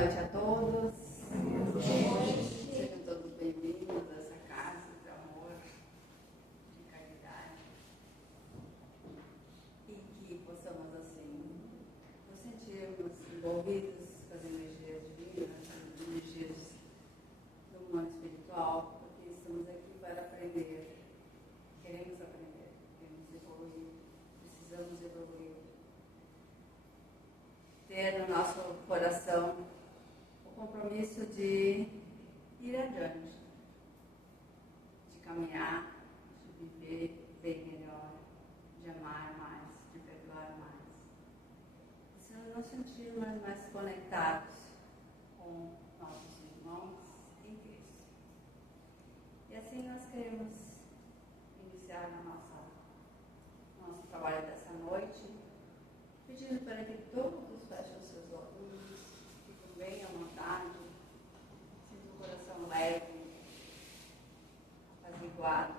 noite a todos. Sejam todos bem-vindos a essa casa de amor, de caridade. E que possamos, assim, nos sentirmos envolvidos com as energias divinas, as energias do mundo espiritual, porque estamos aqui para aprender. Queremos aprender, queremos evoluir, precisamos evoluir. Ter no nosso coração o compromisso de ir adiante, de caminhar, de viver bem melhor, de amar mais, de perdoar mais. Se nos sentirmos mais conectados com nossos irmãos em Cristo. E assim nós queremos iniciar nosso trabalho dessa noite, pedindo para que todos fechem os seus olhos, fiquem bem à vontade, sintam o coração leve, apaziguado,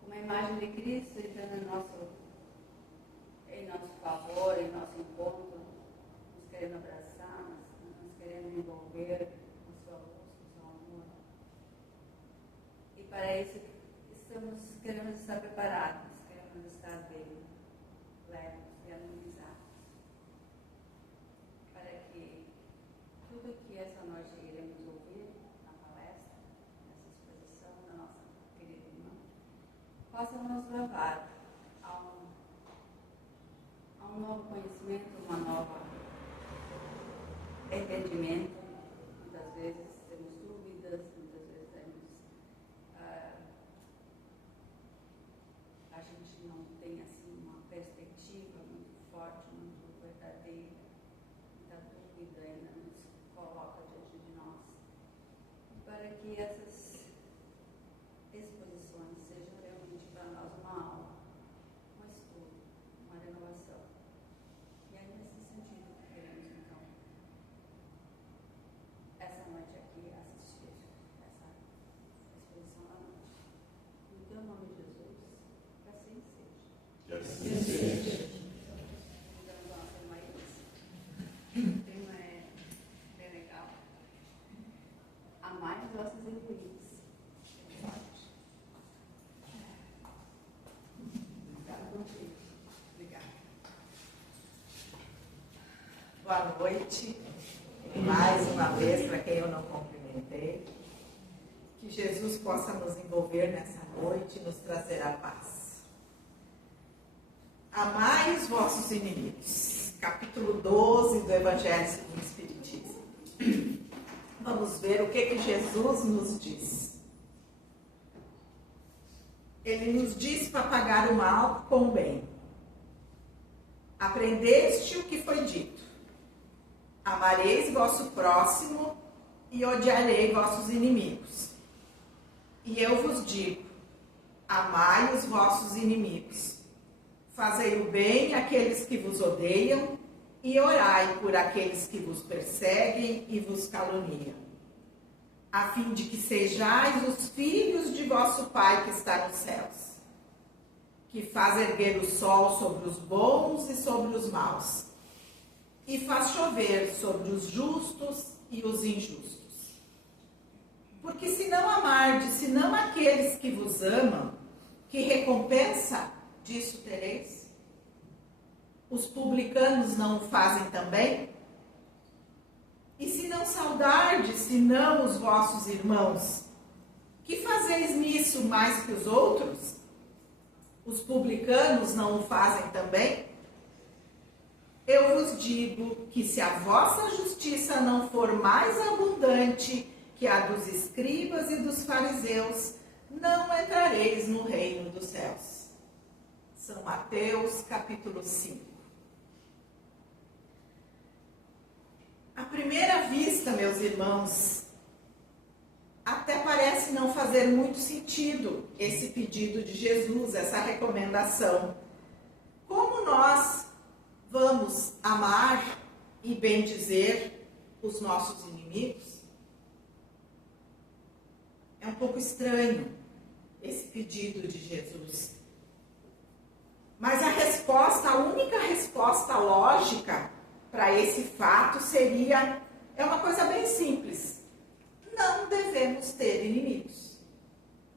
com uma imagem de Cristo entrando em nosso favor, em nosso encontro, nos querendo abraçar, nos querendo envolver com sua luz, com seu amor. E para isso queremos estar preparados, queremos estar bem, leves e harmonizados, para que tudo que essa noite iremos ouvir na palestra, nessa exposição da nossa querida irmã, possa nos levar a um novo conhecimento, uma nova entendimento. Muitas vezes temos dúvidas, muitas vezes a gente não tem assim uma perspectiva muito forte, muito verdadeira, muita dúvida ainda nos coloca diante de nós. Para que essas exposições sejam realmente para nós uma aula, um estudo, uma renovação. E é nesse sentido que queremos, então, essa noite aqui, assistir essa exposição da noite. No teu nome, Jesus, que assim seja. Que assim seja. Então, nossa irmã Ilse, o tema é bem legal. Amai os vossos inimigos. Obrigada contigo. Obrigada. Boa noite, mais uma vez, para quem eu não cumprimentei. Que Jesus possa nos envolver nessa noite e nos trazer a paz. Amai os vossos inimigos. Capítulo 12 do Evangelho segundo o Espiritismo. Vamos ver o que Jesus nos diz. Ele nos diz para pagar o mal com o bem. Aprendeste o que foi dito. Amareis vosso próximo e odiarei vossos inimigos. E eu vos digo, amai os vossos inimigos. Fazei o bem àqueles que vos odeiam e orai por aqueles que vos perseguem e vos caluniam, a fim de que sejais os filhos de vosso Pai que está nos céus, que faz erguer o sol sobre os bons e sobre os maus, e faz chover sobre os justos e os injustos. Porque se não amardes, senão aqueles que vos amam, que recompensa disso tereis? Os publicanos não o fazem também? E se não saudardes, senão os vossos irmãos, que fazeis nisso mais que os outros? Os publicanos não o fazem também? Eu vos digo que se a vossa justiça não for mais abundante que a dos escribas e dos fariseus, não entrareis no reino dos céus. São Mateus, capítulo 5. À primeira vista, meus irmãos, até parece não fazer muito sentido esse pedido de Jesus, essa recomendação. Como nós vamos amar e bendizer os nossos inimigos? É um pouco estranho esse pedido de Jesus. Mas a única resposta lógica para esse fato é uma coisa bem simples. Não devemos ter inimigos.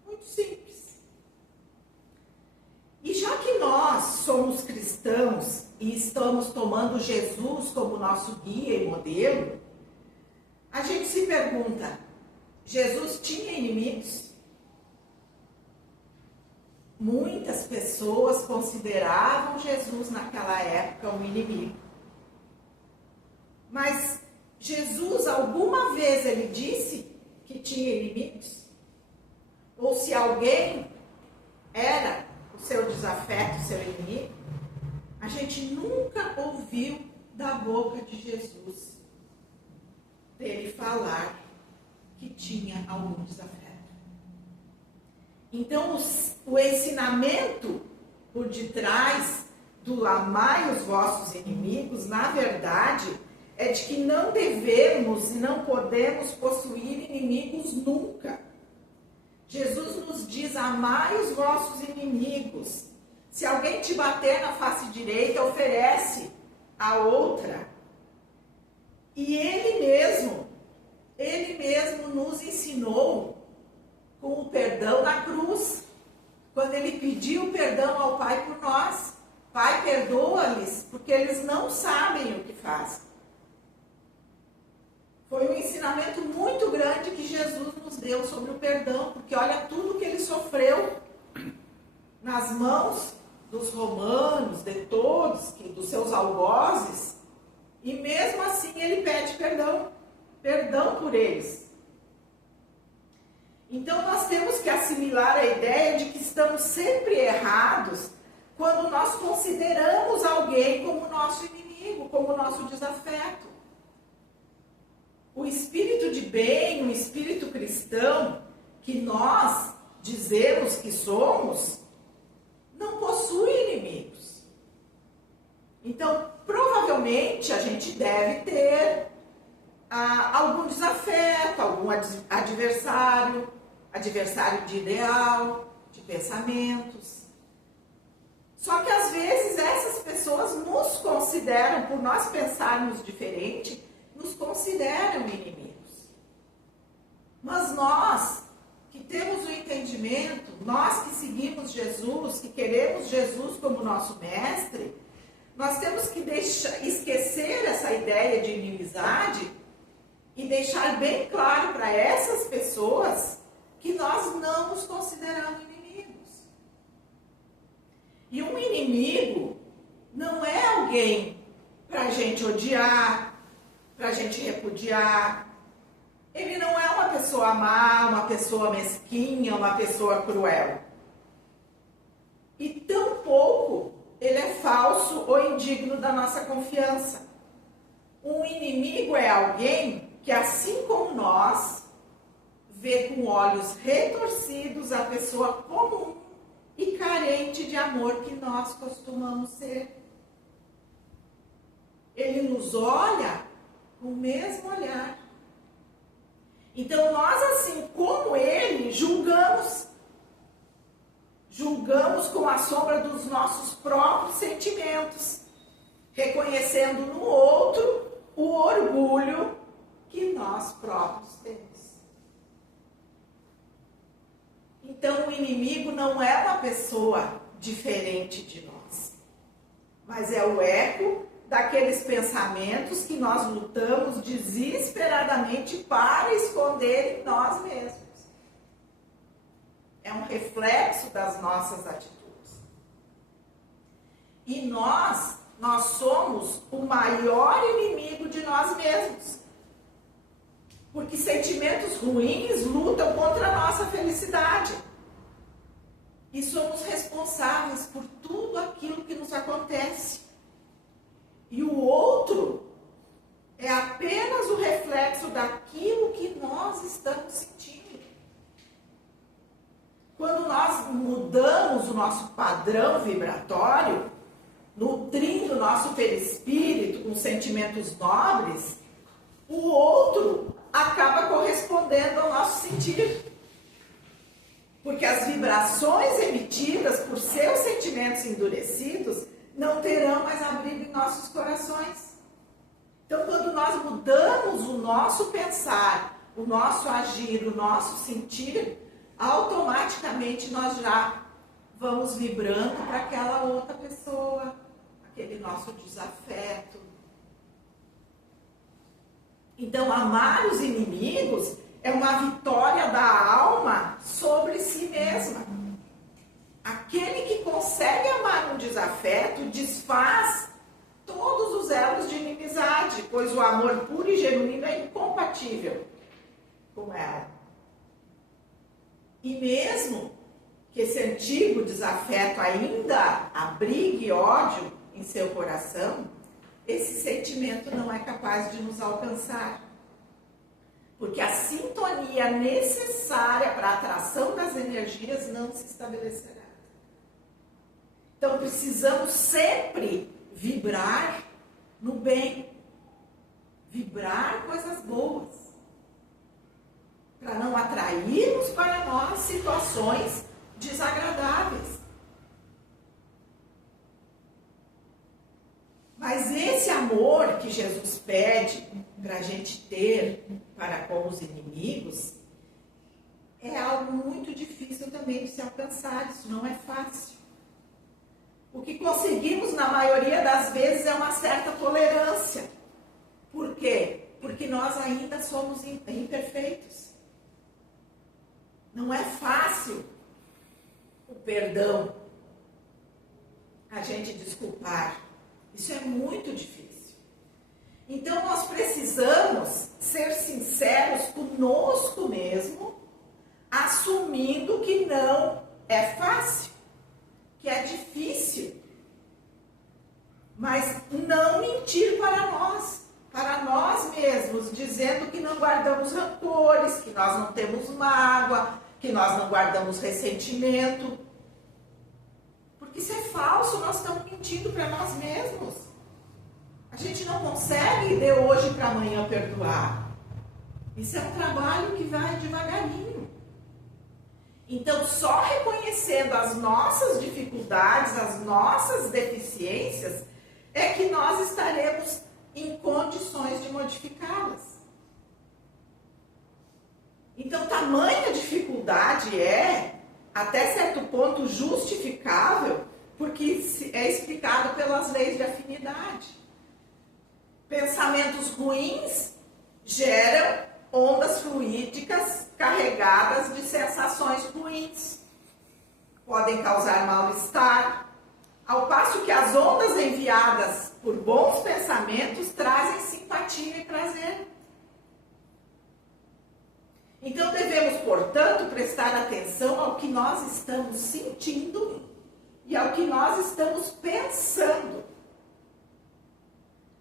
Muito simples. E já que nós somos cristãos e estamos tomando Jesus como nosso guia e modelo, a gente se pergunta, Jesus tinha inimigos? Muitas pessoas consideravam Jesus naquela época um inimigo. Mas Jesus, alguma vez, ele disse que tinha inimigos? Ou se alguém era o seu desafeto, o seu inimigo? A gente nunca ouviu da boca de Jesus dele falar que tinha algum desafeto. Então, o ensinamento por detrás do amai os vossos inimigos, na verdade, é de que não devemos e não podemos possuir inimigos nunca. Jesus nos diz, amai os vossos inimigos. Se alguém te bater na face direita, oferece a outra. E Ele mesmo nos ensinou com o perdão na cruz, quando Ele pediu perdão ao Pai por nós. Pai, perdoa-lhes, porque eles não sabem o que fazem. Foi um ensinamento muito grande que Jesus nos deu sobre o perdão, porque olha tudo que Ele sofreu nas mãos dos romanos, de todos, dos seus algozes, e mesmo assim Ele pede perdão por eles. Então nós temos que assimilar a ideia de que estamos sempre errados quando nós consideramos alguém como nosso inimigo, como nosso desafeto. O espírito de bem, o espírito cristão, que nós dizemos que somos, não possui inimigos. Então, provavelmente, a gente deve ter algum desafeto, algum adversário de ideal, de pensamentos. Só que, às vezes, essas pessoas nos consideram, por nós pensarmos diferente, nos consideram inimigos. Mas nós, que temos o entendimento, nós que seguimos Jesus, que queremos Jesus como nosso mestre, nós temos que esquecer essa ideia de inimizade e deixar bem claro para essas pessoas que nós não os consideramos inimigos. E um inimigo não é alguém para a gente odiar, para a gente repudiar. Ele não é uma pessoa má, uma pessoa mesquinha, uma pessoa cruel. E tampouco ele é falso ou indigno da nossa confiança. Um inimigo é alguém que, assim como nós, vê com olhos retorcidos a pessoa comum e carente de amor que nós costumamos ser. Ele nos olha com o mesmo olhar. Então nós, assim como ele, julgamos com a sombra dos nossos próprios sentimentos, reconhecendo no outro o orgulho que nós próprios temos. Então o inimigo não é uma pessoa diferente de nós, mas é o eco daqueles pensamentos que nós lutamos desesperadamente para esconder em nós mesmos. É um reflexo das nossas atitudes. E nós somos o maior inimigo de nós mesmos. Porque sentimentos ruins lutam contra a nossa felicidade. E somos responsáveis por tudo aquilo que nos acontece. E o outro é apenas o reflexo daquilo que nós estamos sentindo. Quando nós mudamos o nosso padrão vibratório, nutrindo o nosso perispírito com sentimentos nobres, o outro acaba correspondendo ao nosso sentir. Porque as vibrações emitidas por seus sentimentos endurecidos não terão mais abrigo em nossos corações. nós mudamos o nosso pensar, o nosso agir, o nosso sentir, automaticamente nós já vamos vibrando para aquela outra pessoa, aquele nosso desafeto. Então, amar os inimigos é uma vitória da alma sobre si mesma. Aquele que consegue amar um desafeto desfaz todos os elos de inimizade, pois o amor puro e genuíno é incompatível com ela. E mesmo que esse antigo desafeto ainda abrigue ódio em seu coração, esse sentimento não é capaz de nos alcançar. Porque a sintonia necessária para a atração das energias não se estabelecerá. Então precisamos sempre vibrar no bem, vibrar coisas boas, para não atrairmos para nós situações desagradáveis. Mas esse amor que Jesus pede para a gente ter para com os inimigos é algo muito difícil também de se alcançar, isso não é fácil. O que conseguimos na maioria das vezes é uma certa tolerância. Por quê? Porque nós ainda somos imperfeitos. Não é fácil o perdão, a gente desculpar. Isso é muito difícil. Então nós precisamos ser sinceros conosco mesmo, assumindo que não é fácil, que é difícil. Mas não mentir para nós mesmos, dizendo que não guardamos rancores, que nós não temos mágoa, que nós não guardamos ressentimento. Porque isso é falso, nós estamos mentindo para nós mesmos. A gente não consegue de hoje para amanhã perdoar. Isso é um trabalho que vai devagarinho. Então, só reconhecendo as nossas dificuldades, as nossas deficiências, é que nós estaremos em condições de modificá-las. Então, tamanha dificuldade é, até certo ponto, justificável, porque é explicado pelas leis de afinidade. Pensamentos ruins geram ondas fluídicas carregadas de sensações ruins. Podem causar mal-estar, ao passo que as ondas enviadas por bons pensamentos trazem simpatia e prazer. Então devemos, portanto, prestar atenção ao que nós estamos sentindo e ao que nós estamos pensando.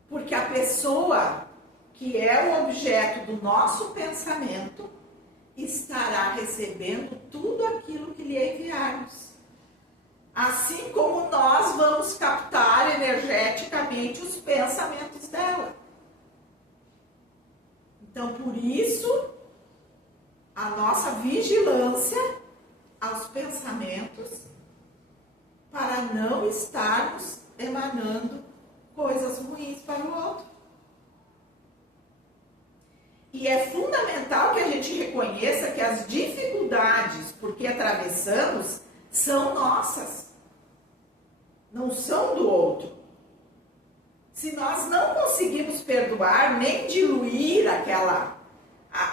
Porque a pessoa que é o objeto do nosso pensamento estará recebendo tudo aquilo que lhe enviarmos. Assim como nós vamos captar energeticamente os pensamentos dela. Então, por isso, a nossa vigilância aos pensamentos para não estarmos emanando coisas ruins para o outro. E é fundamental que a gente reconheça que as dificuldades por que atravessamos são nossas, não são do outro. Se nós não conseguimos perdoar nem diluir aquela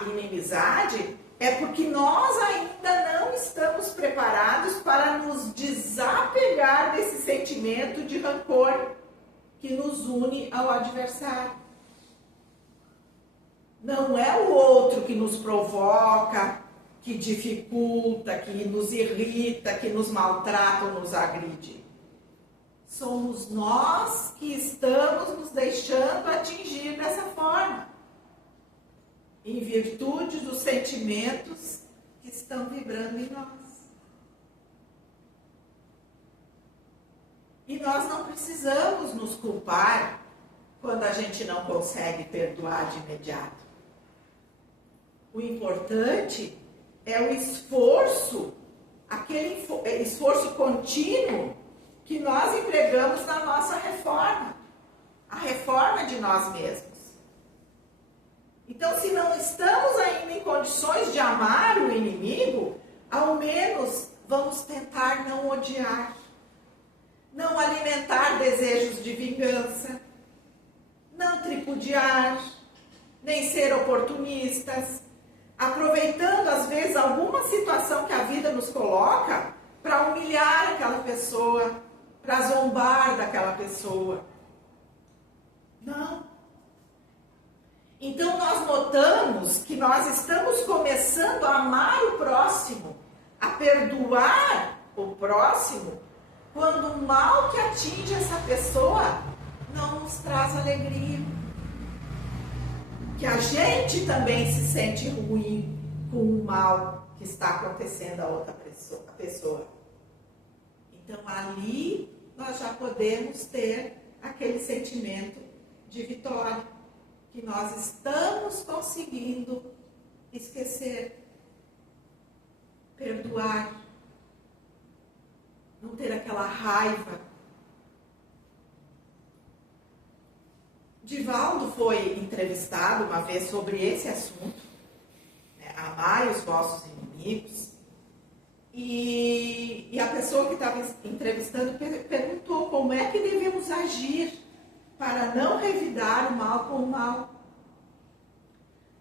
inimizade, é porque nós ainda não estamos preparados para nos desapegar desse sentimento de rancor que nos une ao adversário. Não é o outro que nos provoca, que dificulta, que nos irrita, que nos maltrata ou nos agride. Somos nós que estamos nos deixando atingir dessa forma, em virtude dos sentimentos que estão vibrando em nós. E nós não precisamos nos culpar quando a gente não consegue perdoar de imediato. O importante é o esforço, aquele esforço contínuo que nós empregamos na nossa reforma, a reforma de nós mesmos. Então, se não estamos ainda em condições de amar o inimigo, ao menos vamos tentar não odiar, não alimentar desejos de vingança, não tripudiar, nem ser oportunistas, aproveitando às vezes alguma situação que a vida nos coloca para humilhar aquela pessoa, para zombar daquela pessoa. Não. Então nós notamos que nós estamos começando a amar o próximo, a perdoar o próximo, quando o mal que atinge essa pessoa não nos traz alegria. Que a gente também se sente ruim com o mal que está acontecendo a outra pessoa. Então ali nós já podemos ter aquele sentimento de vitória, que nós estamos conseguindo esquecer, perdoar, não ter aquela raiva. Divaldo foi entrevistado uma vez sobre esse assunto, né, amai os vossos inimigos, e a pessoa que estava entrevistando perguntou como é que devemos agir para não revidar o mal com o mal.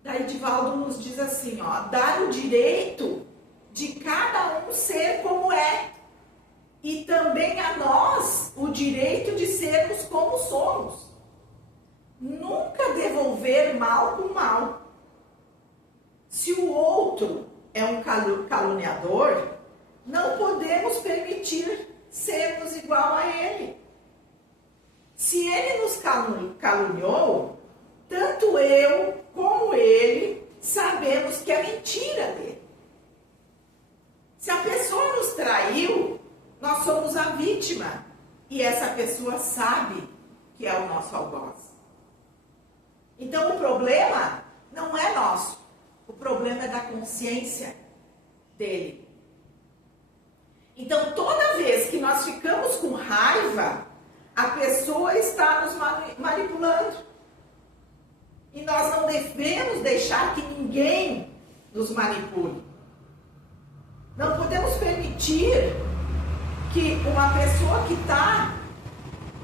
Daí Divaldo nos diz assim, ó, dar o direito de cada um ser como é, e também a nós o direito de sermos como somos. Nunca devolver mal com mal. Se o outro é um caluniador, não podemos permitir sermos igual a ele. Se ele nos caluniou, tanto eu como ele sabemos que é mentira dele. Se a pessoa nos traiu, nós somos a vítima e essa pessoa sabe que é o nosso algoz. Então o problema não é nosso, o problema é da consciência dele. Então toda vez que nós ficamos com raiva, a pessoa está nos manipulando. E nós não devemos deixar que ninguém nos manipule. Não podemos permitir que uma pessoa que está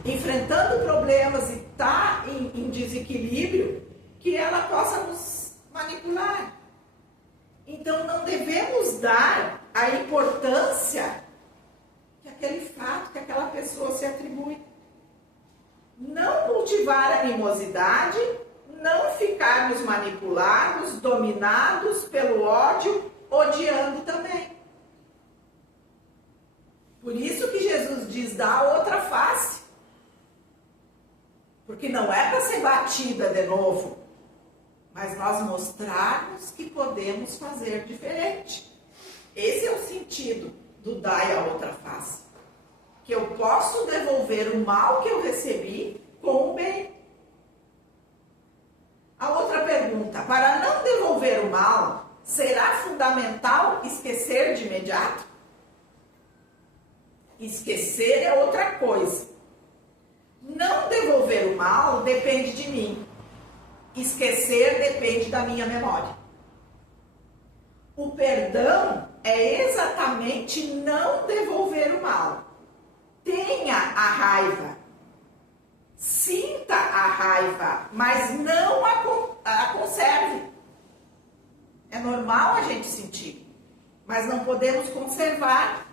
enfrentando problemas e está em desequilíbrio, que ela possa nos manipular. Então não devemos dar a importância que aquele fato, que aquela pessoa se atribui. Não cultivar animosidade, não ficarmos manipulados, dominados pelo ódio, odiando também. Por isso que Jesus diz, dá a outra face. Porque não é para ser batida de novo, mas nós mostrarmos que podemos fazer diferente. Esse é o sentido do dai a outra face. Que eu posso devolver o mal que eu recebi com o bem. A outra pergunta, para não devolver o mal, será fundamental esquecer de imediato? Esquecer é outra coisa. Não devolver o mal depende de mim. Esquecer depende da minha memória. O perdão é exatamente não devolver o mal. Tenha a raiva. Sinta a raiva, mas não a conserve. É normal a gente sentir, mas não podemos conservar,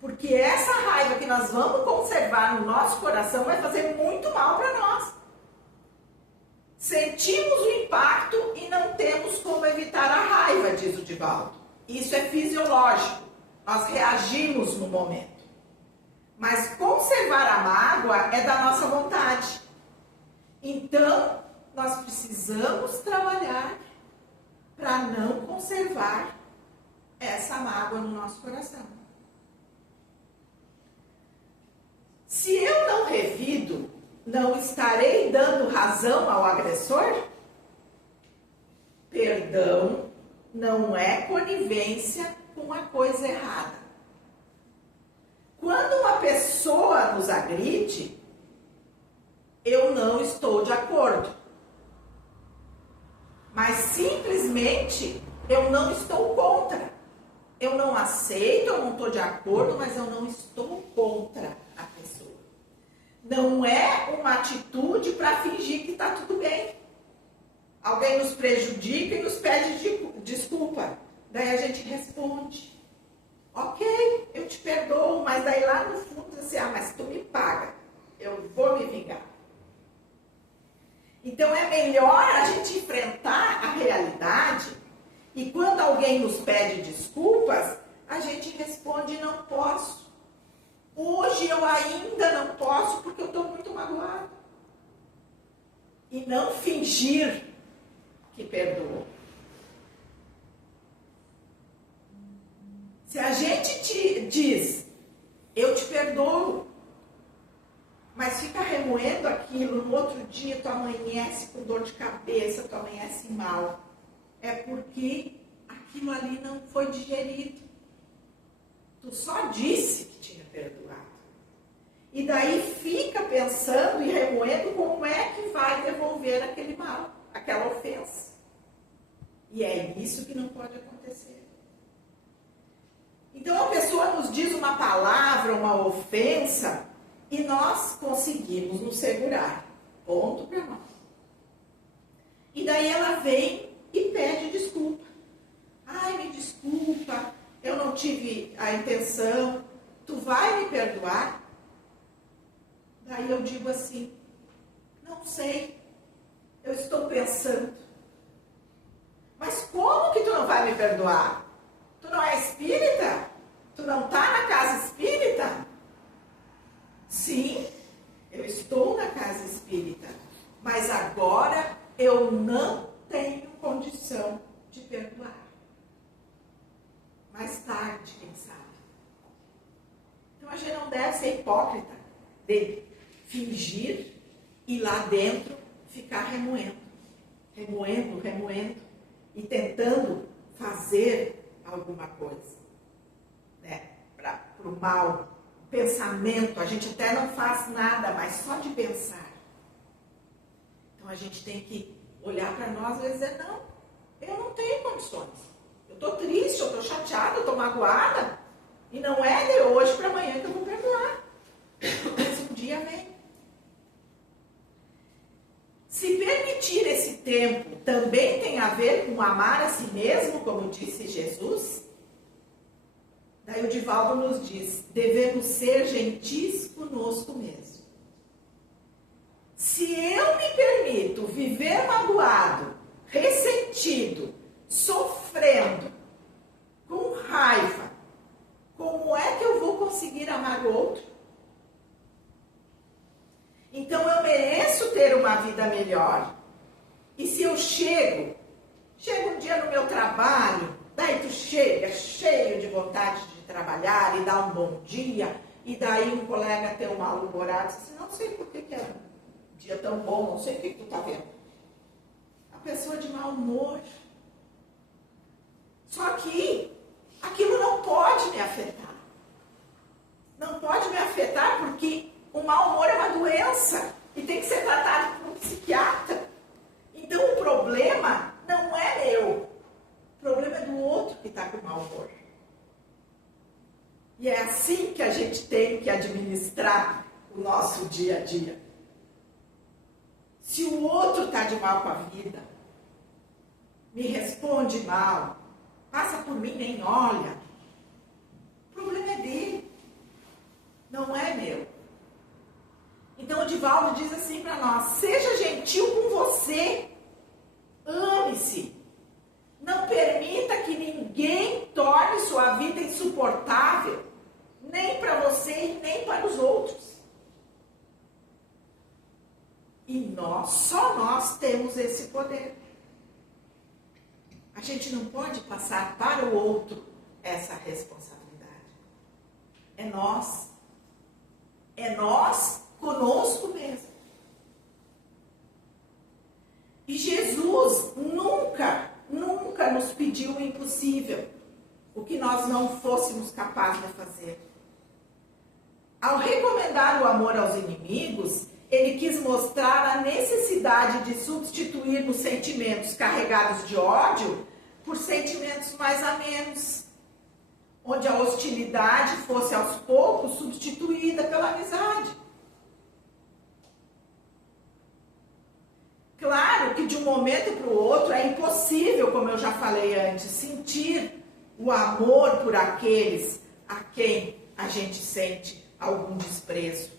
porque essa raiva que nós vamos conservar no nosso coração vai fazer muito mal para nós. Sentimos o impacto e não temos como evitar a raiva, diz o Divaldo. Isso é fisiológico, nós reagimos no momento. Mas conservar a mágoa é da nossa vontade. Então, nós precisamos trabalhar para não conservar essa mágoa no nosso coração. Se eu não revido, não estarei dando razão ao agressor? Perdão não é conivência com a coisa errada. Quando uma pessoa nos agride, eu não estou de acordo. mas simplesmente eu não estou contra. Eu não aceito, eu não estou de acordo, mas eu não estou contra a pessoa. Não é uma atitude para fingir que está tudo bem. Alguém nos prejudica e nos pede desculpa. Daí a gente responde, ok, eu te perdoo, mas daí lá no fundo diz assim, mas tu me paga, eu vou me vingar. Então é melhor a gente enfrentar a realidade e quando alguém nos pede desculpas, a gente responde, não posso. Hoje eu ainda não posso porque eu estou muito magoado. E não fingir que perdoou. Se a gente te diz, eu te perdoo, mas fica remoendo aquilo, no outro dia tu amanhece com dor de cabeça, tu amanhece mal, é porque aquilo ali não foi digerido. Tu só disse que tinha perdoado. E daí fica pensando e remoendo como é que vai devolver aquele mal, aquela ofensa. E é isso que não pode acontecer. Então a pessoa nos diz uma palavra, uma ofensa, e nós conseguimos nos segurar. Ponto para nós. E daí ela vem e pede desculpa. Ai, me desculpa, eu não tive a intenção, tu vai me perdoar? Daí eu digo assim, não sei, eu estou pensando. Mas como que tu não vai me perdoar? Tu não é espírita? Tu não está na casa espírita? Sim, eu estou na casa espírita, mas agora eu não tenho condição de perdoar. Mais tarde, quem sabe. Então a gente não deve ser hipócrita de fingir e lá dentro ficar remoendo, e tentando fazer alguma coisa, né, para o mal. Pensamento, a gente até não faz nada, mas só de pensar. Então a gente tem que olhar para nós e dizer, não, eu não tenho condições. Eu estou triste, eu estou chateada, eu estou magoada. E não é de hoje para amanhã que eu vou perdoar. Mas um dia vem. Se permitir esse tempo também tem a ver com amar a si mesmo, como disse Jesus. Daí o Divaldo nos diz, devemos ser gentis conosco mesmo. Se eu me permito viver magoado, ressentido, sofrendo, com raiva, como é que eu vou conseguir amar o outro? Então eu mereço ter uma vida melhor. E se eu chego um dia no meu trabalho, daí tu chega cheio de vontade de trabalhar e dá um bom dia, e daí um colega teu mal-humorado diz assim, não sei por que é um dia tão bom, não sei o que tu tá vendo. A pessoa de mau humor. Só que aquilo não pode me afetar. Não pode me afetar porque o mau humor é uma doença e tem que ser tratado por um psiquiatra. Então o problema não é meu. O problema é do outro que está com mau humor. E é assim que a gente tem que administrar o nosso dia a dia. Se o outro está de mal com a vida, me responde mal, passa por mim, nem olha, o problema é dele, não é meu. Então o Divaldo diz assim para nós, seja gentil com você, ame-se. Não permita que ninguém torne sua vida insuportável, nem para você e nem para os outros. E só nós temos esse poder. A gente não pode passar para o outro essa responsabilidade. É nós. É nós conosco mesmo. E Jesus nunca nos pediu o impossível, o que nós não fôssemos capazes de fazer. Ao recomendar o amor aos inimigos, ele quis mostrar a necessidade de substituir os sentimentos carregados de ódio por sentimentos mais amenos, onde a hostilidade fosse aos poucos substituída pela amizade. Claro que de um momento para o outro é impossível, como eu já falei antes, sentir o amor por aqueles a quem a gente sente algum desprezo.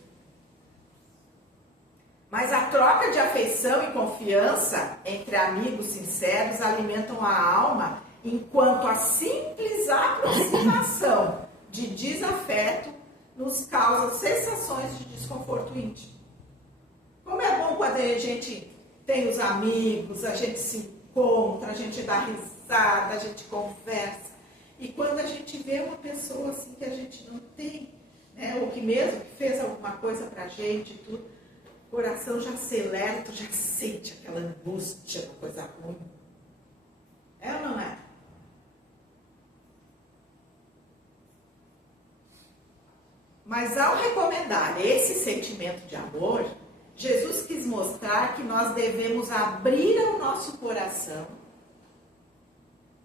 Mas a troca de afeição e confiança entre amigos sinceros alimentam a alma, enquanto a simples aproximação de desafeto nos causa sensações de desconforto íntimo. Como é bom quando a gente tem os amigos, a gente se encontra, a gente dá risada, a gente conversa. E quando a gente vê uma pessoa assim que a gente não tem, né, ou que mesmo que fez alguma coisa pra gente, tudo, o coração já acelera, tu já sente aquela angústia, uma coisa ruim. É ou não é? Mas ao recomendar esse sentimento de amor, Jesus quis mostrar que nós devemos abrir o nosso coração,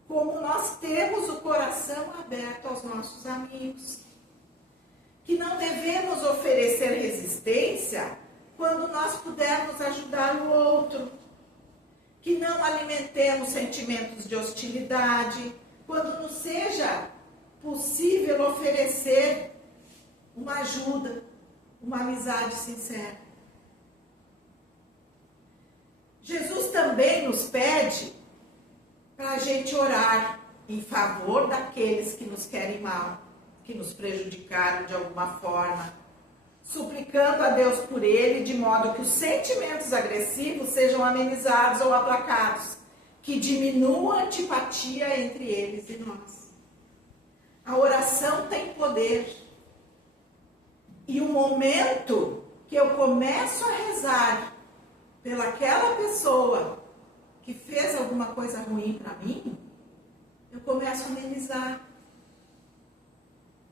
como nós temos o coração aberto aos nossos amigos. Que não devemos oferecer resistência quando nós pudermos ajudar o outro. Que não alimentemos sentimentos de hostilidade quando nos seja possível oferecer uma ajuda, uma amizade sincera. Jesus também nos pede para a gente orar em favor daqueles que nos querem mal, que nos prejudicaram de alguma forma, suplicando a Deus por ele, de modo que os sentimentos agressivos sejam amenizados ou aplacados, que diminua a antipatia entre eles e nós. A oração tem poder. E o momento que eu começo a rezar pelaquela pessoa que fez alguma coisa ruim para mim, eu começo a amenizar.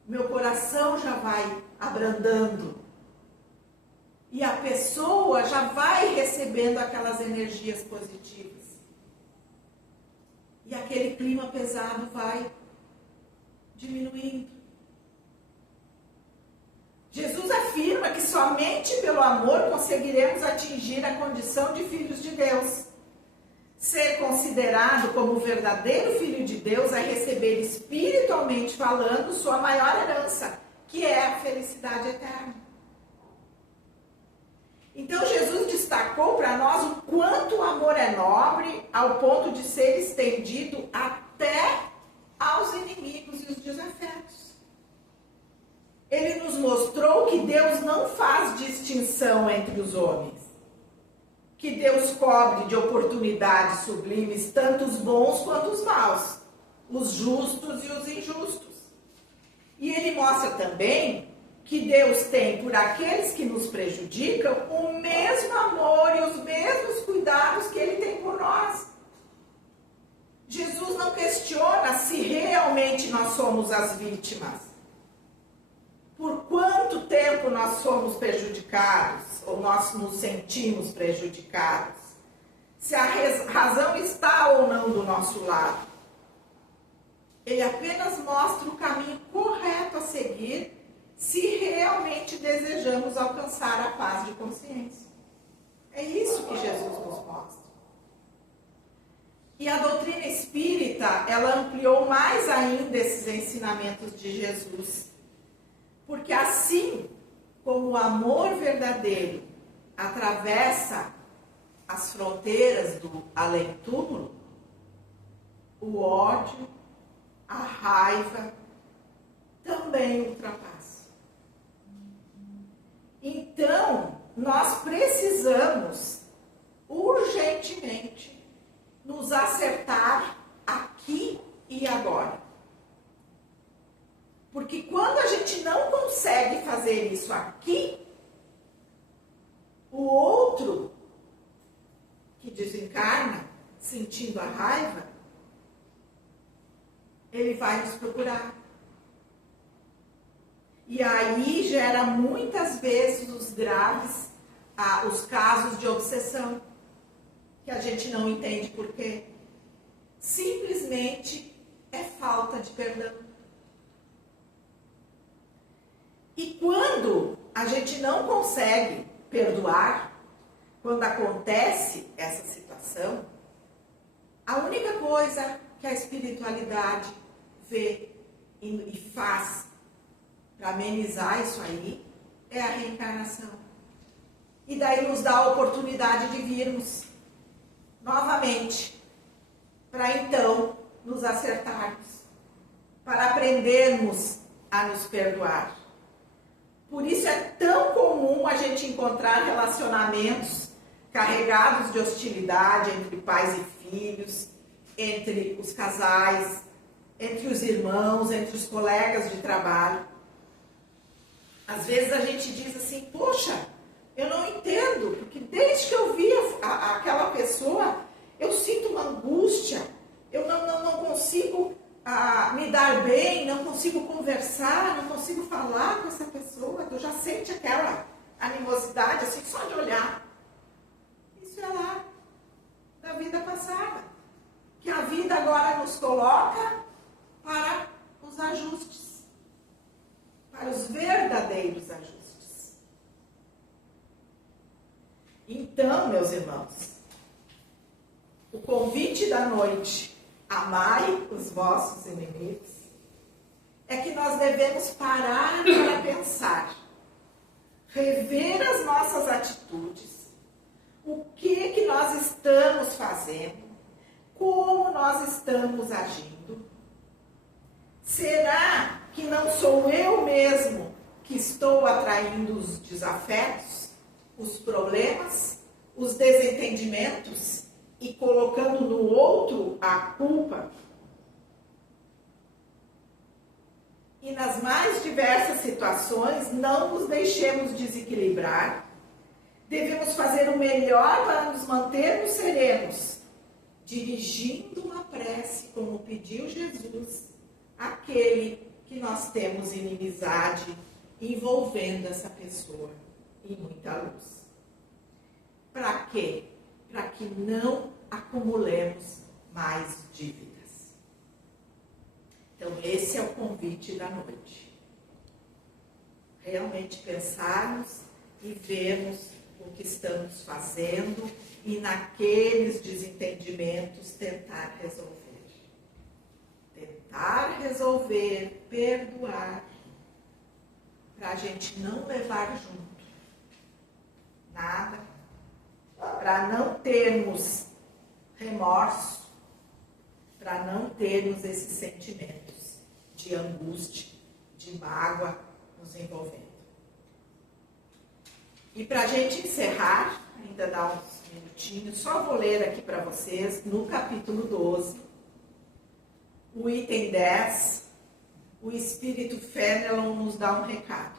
Meu coração já vai abrandando. E a pessoa já vai recebendo aquelas energias positivas. E aquele clima pesado vai diminuindo. Jesus afirma que somente pelo amor conseguiremos atingir a condição de filhos de Deus. Ser considerado como verdadeiro filho de Deus é receber espiritualmente falando sua maior herança, que é a felicidade eterna. Então Jesus destacou para nós o quanto o amor é nobre ao ponto de ser estendido até aos inimigos e os desafetos. Ele nos mostrou que Deus não faz distinção entre os homens. Que Deus cobre de oportunidades sublimes tanto os bons quanto os maus, os justos e os injustos. E ele mostra também que Deus tem por aqueles que nos prejudicam o mesmo amor e os mesmos cuidados que ele tem por nós. Jesus não questiona se realmente nós somos as vítimas. Por quanto tempo nós somos prejudicados, ou nós nos sentimos prejudicados? Se a razão está ou não do nosso lado. Ele apenas mostra o caminho correto a seguir, se realmente desejamos alcançar a paz de consciência. É isso que Jesus nos mostra. E a doutrina espírita, ela ampliou mais ainda esses ensinamentos de Jesus. Porque assim como o amor verdadeiro atravessa as fronteiras do além-túmulo, o ódio, a raiva também ultrapassa. Então, nós precisamos urgentemente nos acertar aqui e agora. Porque quando a gente não consegue fazer isso aqui, o outro que desencarna, sentindo a raiva, ele vai nos procurar. E aí gera muitas vezes os graves os casos de obsessão, que a gente não entende por quê. Simplesmente é falta de perdão. E quando a gente não consegue perdoar, quando acontece essa situação, a única coisa que a espiritualidade vê e faz para amenizar isso aí é a reencarnação. E daí nos dá a oportunidade de virmos novamente, para então nos acertarmos, para aprendermos a nos perdoar. Por isso é tão comum a gente encontrar relacionamentos carregados de hostilidade entre pais e filhos, entre os casais, entre os irmãos, entre os colegas de trabalho. Às vezes a gente diz assim, poxa, eu não entendo, porque desde que eu vi aquela pessoa, eu sinto uma angústia, eu não consigo me dar bem, não consigo conversar, não consigo falar com essa pessoa, tu já sente aquela animosidade, assim, só de olhar. Isso é lá, da vida passada, que a vida agora nos coloca para os ajustes, para os verdadeiros ajustes. Então, meus irmãos, o convite da noite, amai os vossos inimigos, é que nós devemos parar para pensar, rever as nossas atitudes, o que nós estamos fazendo, como nós estamos agindo. Será que não sou eu mesmo que estou atraindo os desafetos, os problemas, os desentendimentos e colocando no outro a culpa? E nas mais diversas situações, não nos deixemos desequilibrar. Devemos fazer o melhor para nos mantermos serenos, dirigindo uma prece, como pediu Jesus, àquele que nós temos inimizade, envolvendo essa pessoa em muita luz. Para quê? Para que não acumulemos mais dívidas. Então, esse é o convite da noite. Realmente pensarmos e vermos o que estamos fazendo e naqueles desentendimentos tentar resolver. Tentar resolver, perdoar, para a gente não levar junto nada, para não termos remorso, para não termos esses sentimentos de angústia, de mágoa nos envolvendo. E para a gente encerrar, ainda dá uns minutinhos, só vou ler aqui para vocês, no capítulo 12, o item 10, o Espírito Fenelon nos dá um recado.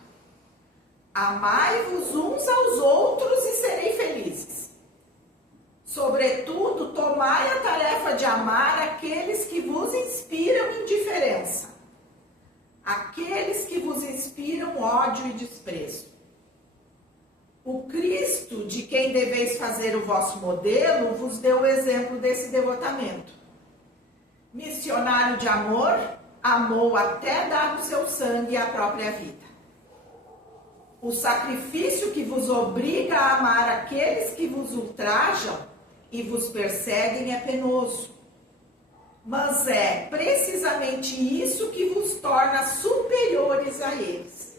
Amai-vos uns aos outros e serei felizes. Sobretudo, tomai a tarefa de amar aqueles que vos inspiram indiferença, aqueles que vos inspiram ódio e desprezo. O Cristo, de quem deveis fazer o vosso modelo, vos deu o exemplo desse devotamento. Missionário de amor, amou até dar o seu sangue e a própria vida. O sacrifício que vos obriga a amar aqueles que vos ultrajam e vos perseguem é penoso. Mas é precisamente isso que vos torna superiores a eles.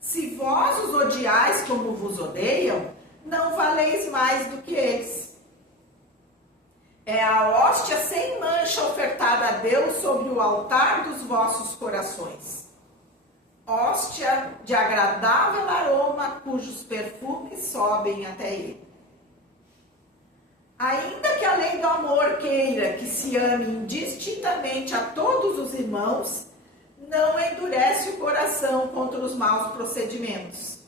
Se vós os odiais como vos odeiam, não valeis mais do que eles. É a hóstia sem mancha ofertada a Deus sobre o altar dos vossos corações. Hóstia de agradável aroma, cujos perfumes sobem até ele. Ainda que a lei do amor queira que se ame indistintamente a todos os irmãos, não endurece o coração contra os maus procedimentos.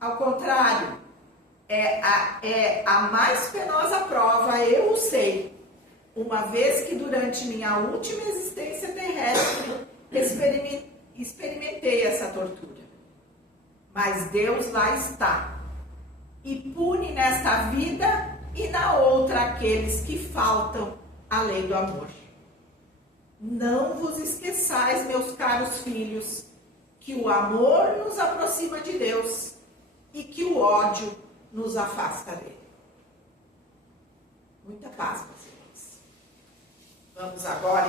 Ao contrário, é a mais penosa prova, eu o sei, uma vez que durante minha última existência terrestre experimentei essa tortura. Mas Deus lá está, e pune nesta vida e na outra aqueles que faltam à lei do amor. Não vos esqueçais, meus caros filhos, que o amor nos aproxima de Deus e que o ódio nos afasta dele. Muita paz, meus irmãos. Vamos agora